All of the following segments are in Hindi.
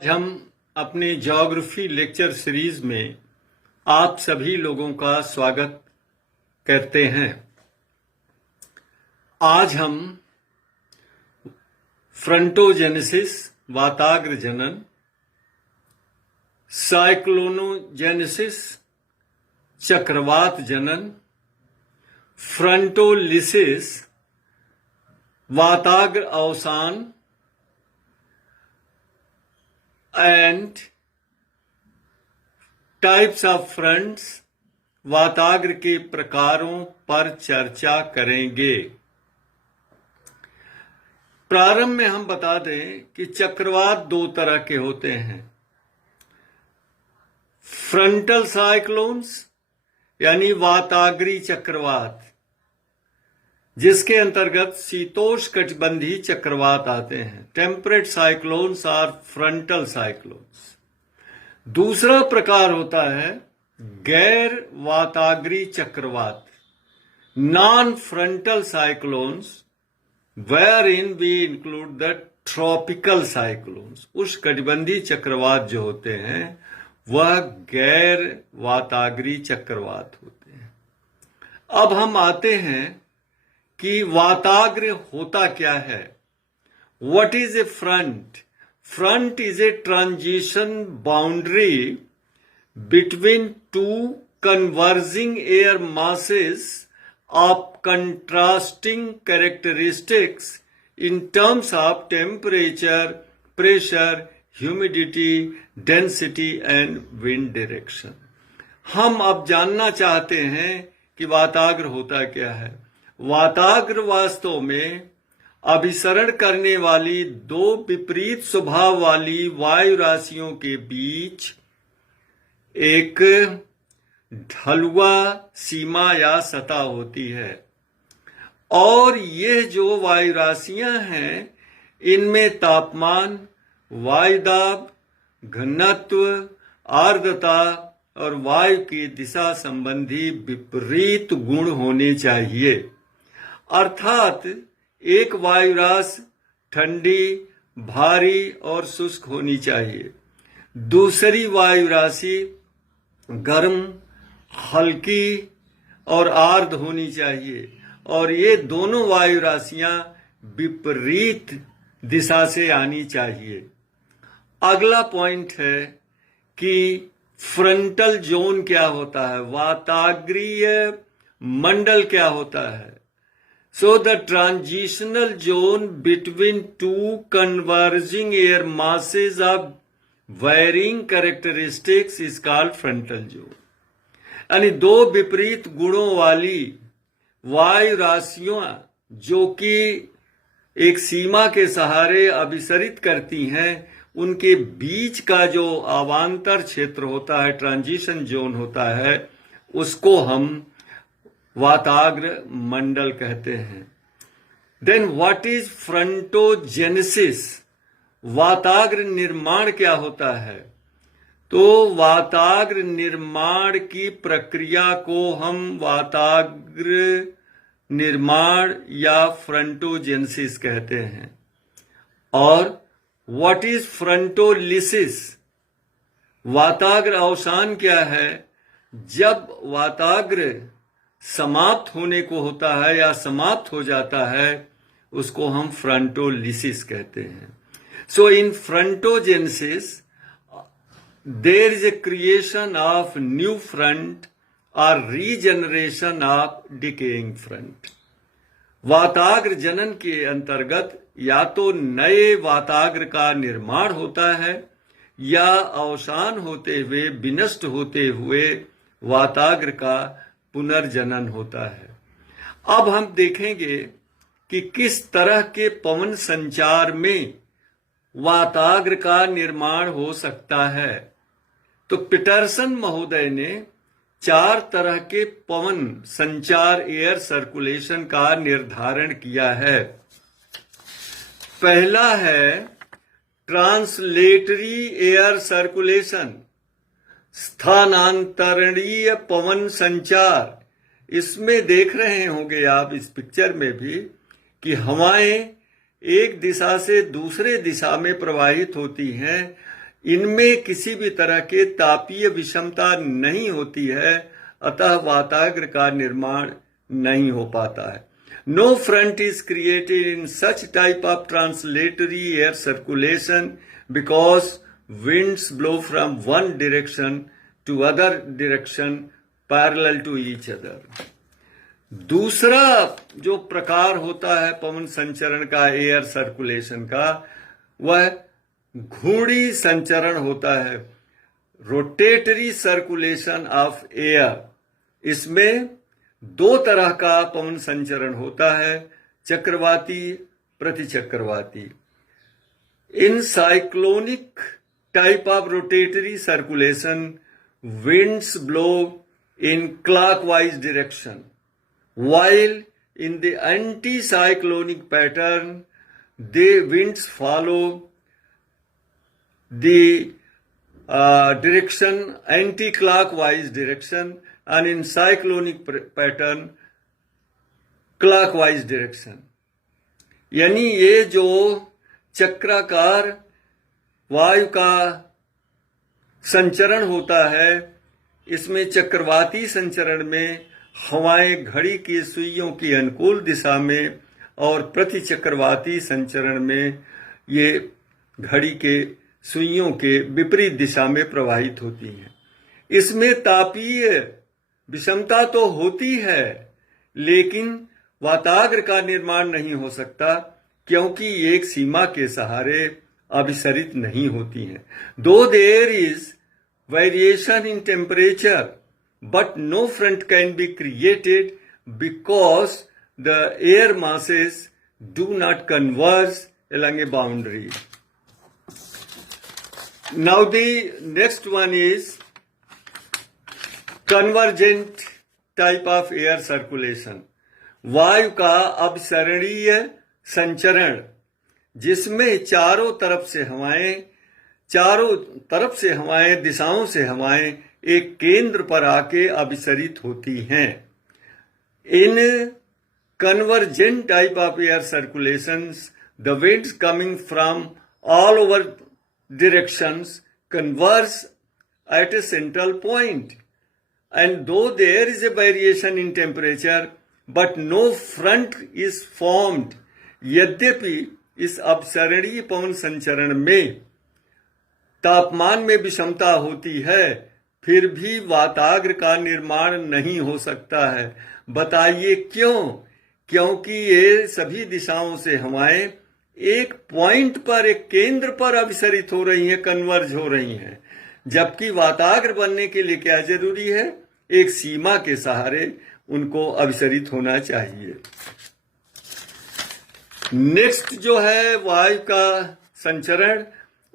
आज हम अपने ज्योग्राफी लेक्चर सीरीज में आप सभी लोगों का स्वागत करते हैं। आज हम फ्रंटोजेनेसिस वाताग्र जनन, साइक्लोनोजेनेसिस चक्रवात जनन, फ्रंटोलिसिस वाताग्र अवसान and टाइप्स ऑफ फ्रंट्स वाताग्र के प्रकारों पर चर्चा करेंगे। प्रारंभ में हम बता दें कि चक्रवात दो तरह के होते हैं। फ्रंटल साइक्लोन्स यानी वाताग्री चक्रवात, जिसके अंतर्गत शीतोष्णकटिबंधीय चक्रवात आते हैं। टेम्परेट साइक्लोन्स और फ्रंटल साइक्लोन्स। दूसरा प्रकार होता है गैर वाताग्री चक्रवात, non frontal cyclones, where in we include the tropical cyclones. उष्णकटिबंधीय चक्रवात जो होते हैं वह गैर वाताग्री चक्रवात होते हैं। अब हम आते हैं कि वाताग्र होता क्या है। What is a front? Front is a transition boundary between two converging air masses of contrasting characteristics in terms of temperature, pressure, humidity, density and wind direction। हम अब जानना चाहते हैं कि वाताग्र होता क्या है। वाताग्र वास्तव में अभिसरण करने वाली दो विपरीत स्वभाव वाली वायु राशियों के बीच एक ढलुआ सीमा या सतह होती है, और ये जो वायु राशियां हैं इनमें तापमान, वायुदाब, घनत्व, आर्द्रता और वायु की दिशा संबंधी विपरीत गुण होने चाहिए। अर्थात एक वायु राशि ठंडी, भारी और शुष्क होनी चाहिए, दूसरी वायु राशि गर्म, हल्की और आर्द्र होनी चाहिए, और ये दोनों वायु राशियां विपरीत दिशा से आनी चाहिए। अगला पॉइंट है कि फ्रंटल जोन क्या होता है, वाताग्रीय मंडल क्या होता है। So the transitional zone between two converging air masses of varying characteristics is called frontal zone। यानी दो विपरीत गुणों वाली वायु राशियां जो कि एक सीमा के सहारे अभिसरित करती हैं, उनके बीच का जो अवांतर क्षेत्र होता है, ट्रांजिशन जोन होता है, उसको हम वाताग्र मंडल कहते हैं। Then what is frontogenesis? वाताग्र निर्माण क्या होता है? तो वाताग्र निर्माण की प्रक्रिया को हम वाताग्र निर्माण या फ्रंटोजेनेसिस कहते हैं। और व्हाट इज फ्रंटोलिसिस? वाताग्र अवसान क्या है? जब वाताग्र समाप्त होने को होता है या समाप्त हो जाता है, उसको हम फ्रंटोलिसिस कहते हैं। So in frontogenesis there is a creation of new front और रीजनरेशन ऑफ डिकेइंग फ्रंट। वाताग्र जनन के अंतर्गत या तो नए वाताग्र का निर्माण होता है या अवसान होते हुए, विनष्ट होते हुए वाताग्र का पुनर्जनन होता है। अब हम देखेंगे कि किस तरह के पवन संचार में वाताग्र का निर्माण हो सकता है। तो पीटरसन महोदय ने 4 तरह के पवन संचार, एयर सर्कुलेशन का निर्धारण किया है। पहला है ट्रांसलेटरी एयर सर्कुलेशन, स्थानांतरणीय पवन संचार। इसमें देख रहे होंगे आप इस पिक्चर में भी कि हवाएं एक दिशा से दूसरे दिशा में प्रवाहित होती हैं। इनमें किसी भी तरह के तापीय विषमता नहीं होती है, अतः वाताग्र का निर्माण नहीं हो पाता है. No front is created in such type of translatory air circulation because winds blow from one direction to other direction parallel to each other. दूसरा जो प्रकार होता है पवन संचरण का, एयर सर्कुलेशन का, वह घूर्णी संचरण होता है, रोटेटरी सर्कुलेशन ऑफ एयर. इसमें दो तरह का पवन संचरण होता है, चक्रवाती, प्रतिचक्रवाती. In cyclonic type of rotatory circulation winds blow in clockwise direction, while in the anticyclonic pattern the winds follow the direction, anti-clockwise direction, and in cyclonic pattern clockwise direction. यानी ये जो चक्राकार वायु का संचरण होता है, इसमें चक्रवाती संचरण में हवाएं घड़ी की सुइयों की अनुकूल दिशा में और प्रतिचक्रवाती संचरण में ये घड़ी के सुइयों के विपरीत दिशा में प्रवाहित होती हैं. इसमें तापीय विषमता तो होती है, लेकिन वाताग्र का निर्माण नहीं हो सकता, क्योंकि एक सीमा के सहारे अभिसरित नहीं होती हैं. Though there is variation in temperature, but no front can be created because the air masses do not converge along a boundary. Now the next one is convergent type of air circulation. वायु का अभिसरणीय संचरण, जिसमें चारों तरफ से हवाएं दिशाओं से हवाएं एक केंद्र पर आके अभिसरित होती हैं. इन convergent type of air circulations, the winds coming from all over directions converge at a central point, and though there is a variation in temperature, but no front is formed. यद्यपि इस अपसरणीय पवन संचरण में तापमान में विषमता होती है, फिर भी वाताग्र का निर्माण नहीं हो सकता है. बताइए क्यों? क्योंकि ये सभी दिशाओं से हवाएं एक पॉइंट पर, एक केंद्र पर अभिसरित हो रही हैं, कन्वर्ज हो रही हैं. जबकि वाताग्र बनने के लिए क्या जरूरी है? एक सीमा के सहारे उनको अभिसरित होना चाहिए. नेक्स्ट जो है वायु का संचरण,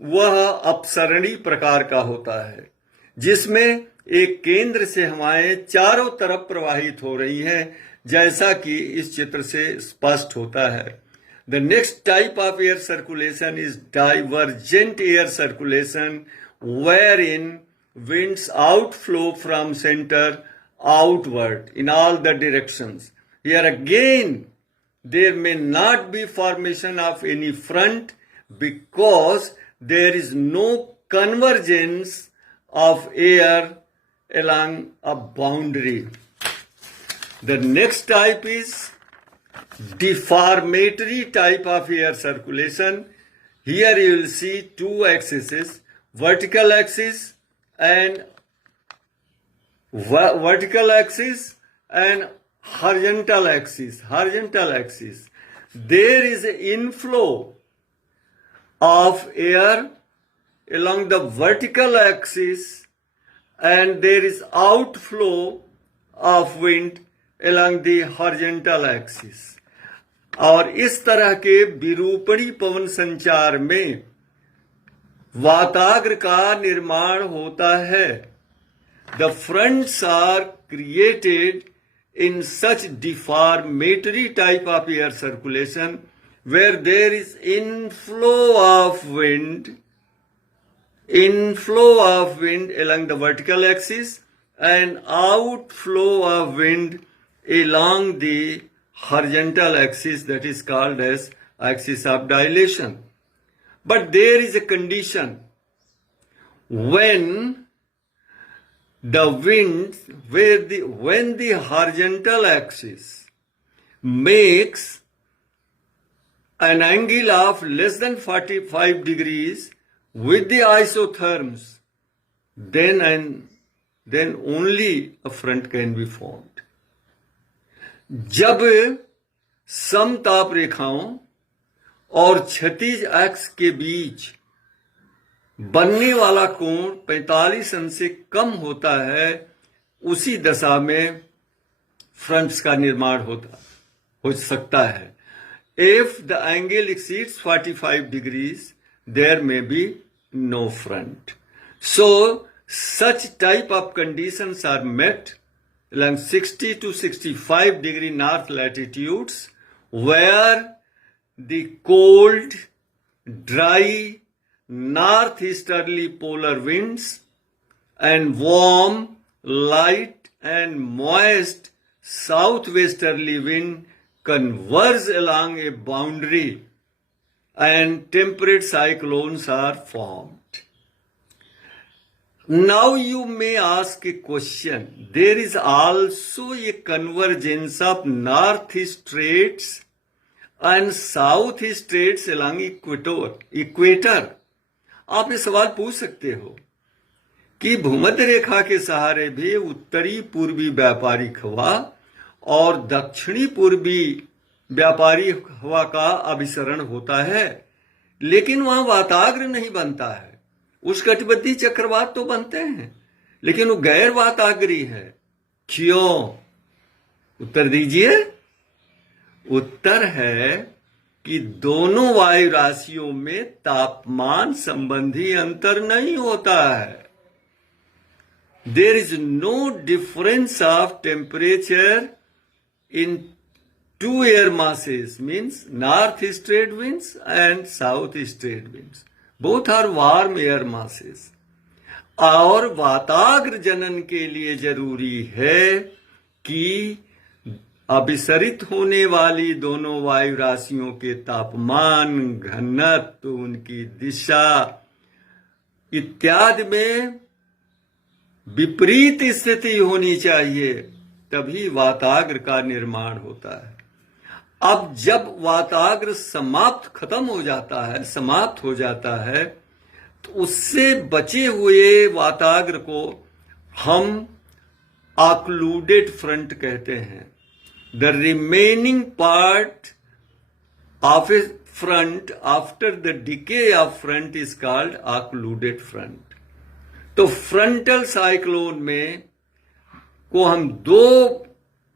वह अपसरणी प्रकार का होता है, जिसमें एक केंद्र से हवाएं चारों तरफ प्रवाहित हो रही हैं, जैसा कि इस चित्र से स्पष्ट होता है. The next type of air circulation is divergent air circulation, wherein winds outflow from center outward in all the directions. Here again, there may not be formation of any front because there is no convergence of air along a boundary. The next type is deformatory type of air circulation. Here you will see two axes, vertical axis and horizontal axis. There is an inflow of air along the vertical axis and there is outflow of wind along the horizontal axis. और इस तरह के विरूपणी पवन संचार में वाताग्र का निर्माण होता है. The fronts are created in such deformatory type of air circulation where there is inflow of wind along the vertical axis and outflow of wind along the horizontal axis, that is called as axis of dilation. But there is a condition. when the wind, when the horizontal axis makes an angle of less than 45 degrees with the isotherms, then only a front can be formed. जब समताप रेखाओं और क्षैतिज अक्ष के बीच बनने वाला कोण 45 अंश से कम होता है, उसी दशा में फ्रंट्स का निर्माण हो सकता है. If the angle exceeds 45 degrees, there may be no front. So, such type of conditions are met along 60 to 65 degree north latitudes, where the cold, dry, northeasterly polar winds and warm, light and moist southwesterly wind converge along a boundary and temperate cyclones are formed. Now you may ask a question. There is also a convergence of northeast trades and southeast trades along equator. आप ये सवाल पूछ सकते हो कि भूमध्य रेखा के सहारे भी उत्तरी पूर्वी व्यापारिक हवा और दक्षिणी पूर्वी व्यापारी हवा का अभिसरण होता है, लेकिन वहां वाताग्र नहीं बनता है. उष्णकटिबंधीय चक्रवात तो बनते हैं, लेकिन वो गैर वाताग्री है. क्यों? उत्तर दीजिए. उत्तर है कि दोनों वायु राशियों में तापमान संबंधी अंतर नहीं होता है. There is no difference of temperature in two air masses, means northeast trade winds and southeast trade winds. Both are warm air masses. और वाताग्र जनन के लिए जरूरी है कि अभिसरित होने वाली दोनों वायु राशियों के तापमान, घनत्व, उनकी दिशा इत्यादि में विपरीत स्थिति होनी चाहिए, तभी वाताग्र का निर्माण होता है. अब जब वाताग्र खत्म हो जाता है, तो उससे बचे हुए वाताग्र को हम ऑक्लूडेड फ्रंट कहते हैं. The remaining part of a front after the decay of front is called occluded front. तो फ्रंटल साइक्लोन में को हम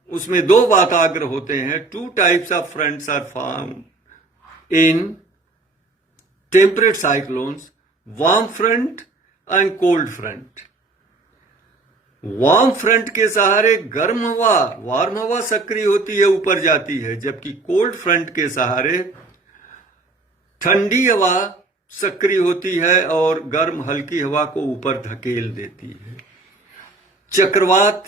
उसमें दो वाताग्र होते हैं. Two types of fronts are found in temperate cyclones, warm front and cold front. Warm front के सहारे वार्म हवा सक्रिय होती है, ऊपर जाती है, जबकि कोल्ड फ्रंट के सहारे ठंडी हवा सक्रिय होती है और गर्म हल्की हवा को ऊपर धकेल देती है. चक्रवात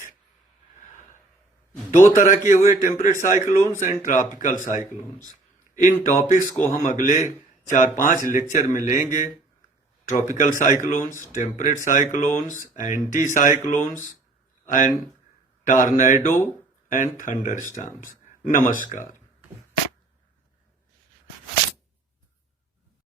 दो तरह के हुए, temperate cyclones and tropical cyclones. In topics को हम अगले 4-5 लेक्चर में लेंगे. Tropical cyclones, temperate cyclones, anti cyclones and tornado and thunderstorms. नमस्कार.